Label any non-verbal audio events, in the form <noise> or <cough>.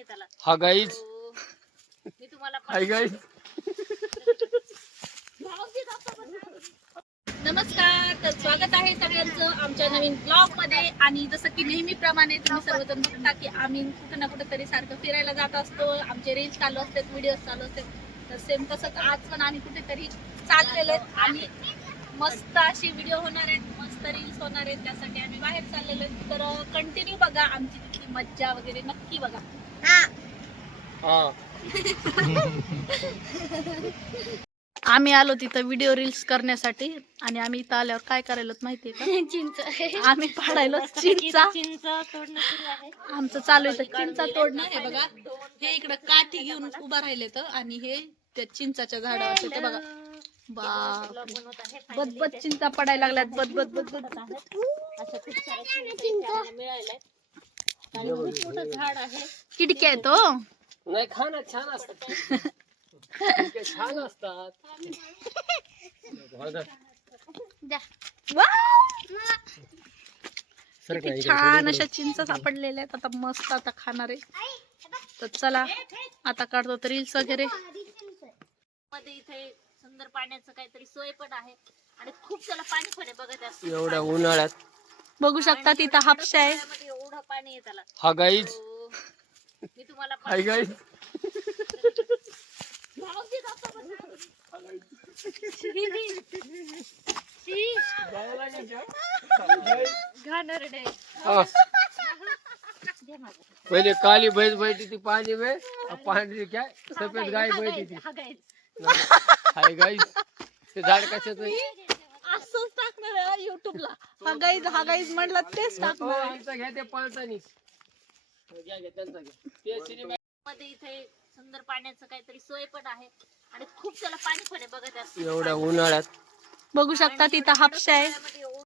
त्याला. हा गाईज हो. मी तुम्हाला हाय गाईज नमस्कार. तर स्वागत आहे सगळ्यांचं आमच्या नवीन ब्लॉगमध्ये आणि जसं की नेहमीप्रमाणे तुम्ही सर्वजण बघता की आम्ही कुठं ना कुठं तरी सारखं फिरायला जात असतो. आमचे रील्स चालू असतात व्हिडिओ चालू असतात. तर सेम तसंच आज पण आम्ही कुठेतरी चाललेलो. आहेत आणि मस्त अशी व्हिडिओ होणार आहेत मस्त रील्स होणार आहेत. त्यासाठी आम्ही बाहेर चाललेलो आहेत तर कंटिन्यू बघा आमची तिथली मज्जा वगैरे नक्की बघा. आम्ही आलो तिथं व्हिडिओ रील्स करण्यासाठी आणि आम्ही इथं आल्यावर काय करायला माहितीये का? <laughs> चिंच. आम्ही पाडायलो <laughs> चिंचा. चिंच. आमचं चालू आहे चिंचा तोडणं. हे बघा हे इकडं काठी घेऊन उभा राहिले तर आणि हे त्या चिंचाच्या झाडावर ते बघा. बदबद चिंचा पडायला लागल्यात. बदबद बदबद. मिळायला आणि खूप मोठं झाड आहे. किडके आहे तो नाही खाना छान असतात. छान असतात. सर किती छान अशा चिंचा सापडलेल्या आहेत. आता मस्त आता खाणार आहे. तर चला आता काढतो तर रील्स वगैरे. मध्ये इथे सुंदर पाण्याचं काहीतरी सोय पण आहे. आणि खूप त्याला पाणी पण आहे बघा त्या एवढ्या उन्हाळ्यात. बघू शकता तिथं हापशा आहे. पाणी हा गाईज हो. मी तुम्हाला हाय गाईज घाणेरडे. हा. पहिले काली भैंस बैठी थी पानी में अब पानी क्या? सफ़ेद गाय बैठी थी हा गाईज हाय गाईज ते झाड कशाचं आहे? असंच टाकणार आहे युट्यूबला हा गाईज हा गाईज म्हटलं तेच टाकणार. घ्या ते पळतानी. मध्ये इथे सुंदर पाण्याचं काहीतरी सोय पण आहे आणि खूप त्याला पाणी पण आहे बघा त्या एवढ्या उन्हाळ्यात. बघू शकता तिथं हापशा आहे.